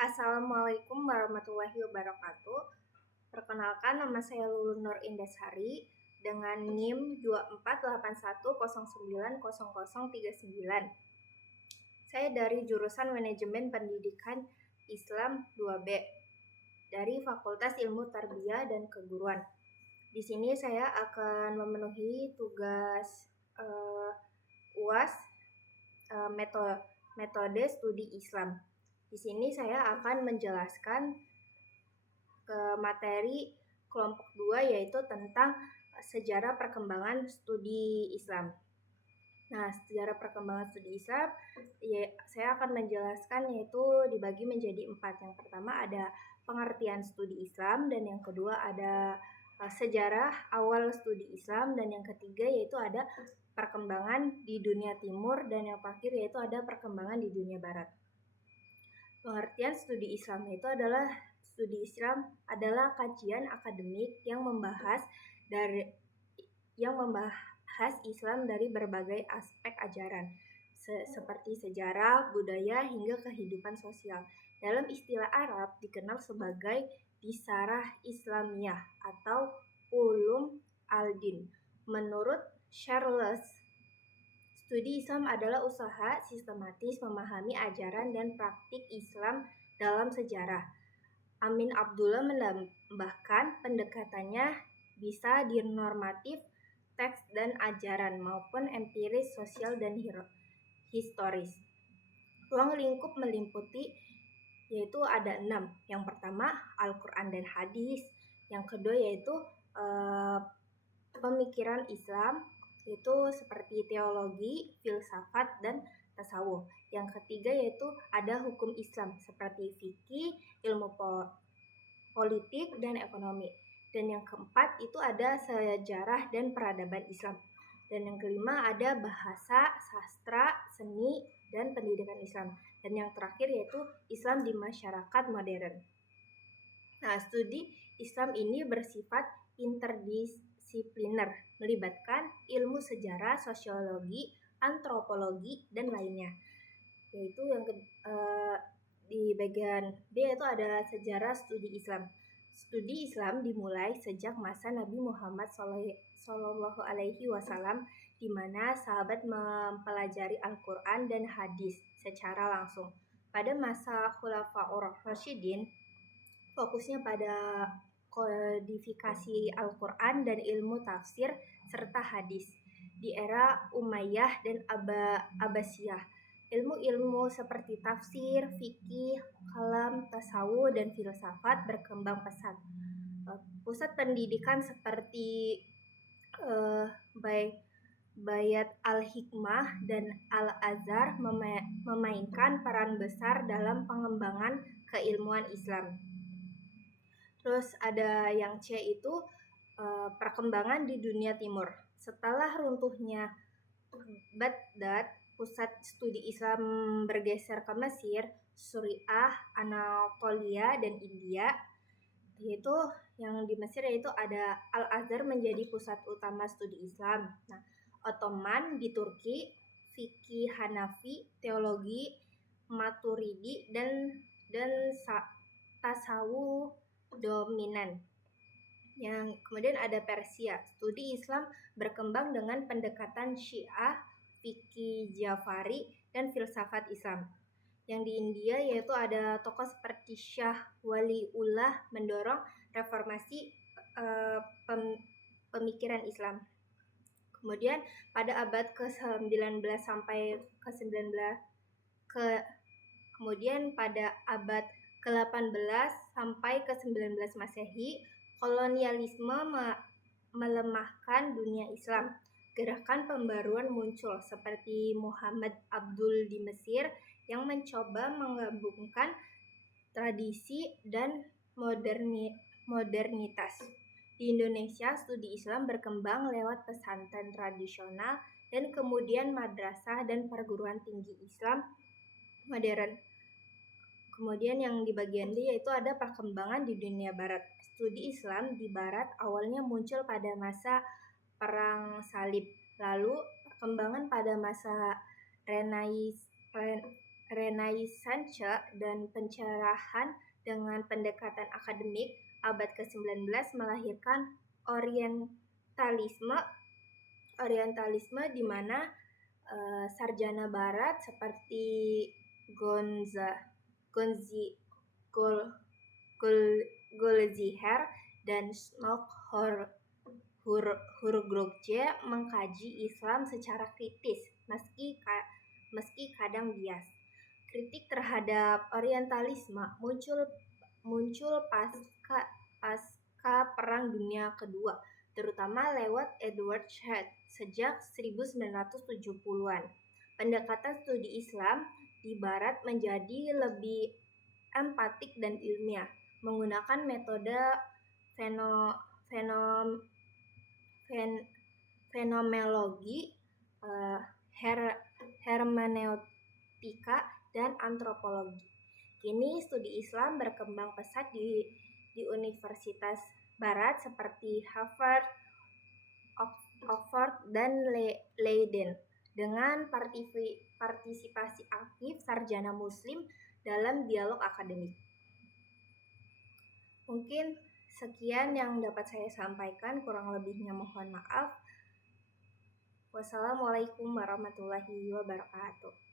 Assalamualaikum warahmatullahi wabarakatuh. Perkenalkan, nama saya Lulun Nur Indasari dengan NIM 2481090039. Saya dari jurusan Manajemen Pendidikan Islam 2B dari Fakultas Ilmu Tarbiyah dan Keguruan. Di sini saya akan memenuhi tugas UAS metode studi Islam. Di sini saya akan menjelaskan ke materi kelompok 2 yaitu tentang sejarah perkembangan studi Islam. Nah, sejarah perkembangan studi Islam saya akan menjelaskan yaitu dibagi menjadi 4. Yang pertama ada pengertian studi Islam, dan yang kedua ada sejarah awal studi Islam, dan yang ketiga yaitu ada perkembangan di dunia timur, dan yang terakhir yaitu ada perkembangan di dunia barat. Pengertian studi Islam itu adalah studi Islam adalah kajian akademik yang membahas Islam dari berbagai aspek ajaran seperti sejarah, budaya, hingga kehidupan sosial. Dalam istilah Arab dikenal sebagai Disarah Islamiyah atau Ulum al-Din. Menurut Charles, studi Islam adalah usaha sistematis memahami ajaran dan praktik Islam dalam sejarah. Amin Abdullah menambahkan pendekatannya bisa dinormatif, teks dan ajaran, maupun empiris, sosial, dan historis. Ruang lingkup meliputi yaitu ada 6. Yang pertama Al-Quran dan Hadis. Yang kedua yaitu pemikiran Islam, yaitu seperti teologi, filsafat, dan tasawuf. Yang ketiga yaitu ada hukum Islam seperti fikih, ilmu politik, dan ekonomi. Dan yang keempat itu ada sejarah dan peradaban Islam. Dan yang kelima ada bahasa, sastra, seni, dan pendidikan Islam. Dan yang terakhir yaitu Islam di masyarakat modern. Nah, studi Islam ini bersifat interdisipliner, melibatkan ilmu sejarah, sosiologi, antropologi, dan lainnya. Yaitu yang di bagian B itu ada sejarah studi Islam. Studi Islam dimulai sejak masa Nabi Muhammad SAW, di mana sahabat mempelajari Al-Quran dan Hadis secara langsung. Pada masa Khulafaur Rasyidin, fokusnya pada kodifikasi Al-Quran dan ilmu tafsir serta hadis. Di era Umayyah dan Abbasiyah, ilmu-ilmu seperti tafsir, fikih, kalam, tasawuf, dan filsafat berkembang pesat. Pusat pendidikan seperti Bayat Al-Hikmah dan Al-Azhar memainkan peran besar dalam pengembangan keilmuan Islam. Terus ada yang C itu perkembangan di dunia timur. Setelah runtuhnya Baghdad, pusat studi Islam bergeser ke Mesir, Suriah, Anatolia, dan India. Yaitu yang di Mesir yaitu ada Al-Azhar menjadi pusat utama studi Islam. Nah, Ottoman di Turki, fikih Hanafi, teologi Maturidi, dan tasawuf dominan. Yang kemudian ada Persia. Studi Islam berkembang dengan pendekatan Syiah, fikih Jafari, dan filsafat Islam. Yang di India yaitu ada tokoh seperti Syah Waliullah mendorong reformasi pemikiran Islam. Kemudian pada abad ke-19 sampai ke-19 kemudian pada abad ke-18 sampai ke-19 Masehi, kolonialisme melemahkan dunia Islam. Gerakan pembaruan muncul seperti Muhammad Abdul di Mesir yang mencoba menggabungkan tradisi dan modernitas. Di Indonesia, studi Islam berkembang lewat pesantren tradisional dan kemudian madrasah dan perguruan tinggi Islam modern. Kemudian yang di bagian D yaitu ada perkembangan di dunia barat. Studi Islam di barat awalnya muncul pada masa Perang Salib, lalu perkembangan pada masa Renaissance dan pencerahan dengan pendekatan akademik, abad ke-19 melahirkan Orientalisme di mana sarjana barat seperti Goldziher dan Snock Hurgronje mengkaji Islam secara kritis, meski kadang bias. Kritik terhadap Orientalisme muncul pasca Perang Dunia Kedua, terutama lewat Edward Said sejak 1970-an. Pendekatan studi Islam di Barat menjadi lebih empatik dan ilmiah, menggunakan metode fenomenologi, hermeneutika, dan antropologi. Kini studi Islam berkembang pesat di universitas barat seperti Harvard, Oxford, dan Leiden dengan partisipasi aktif sarjana muslim dalam dialog akademik. Mungkin sekian yang dapat saya sampaikan, kurang lebihnya mohon maaf. Wassalamualaikum warahmatullahi wabarakatuh.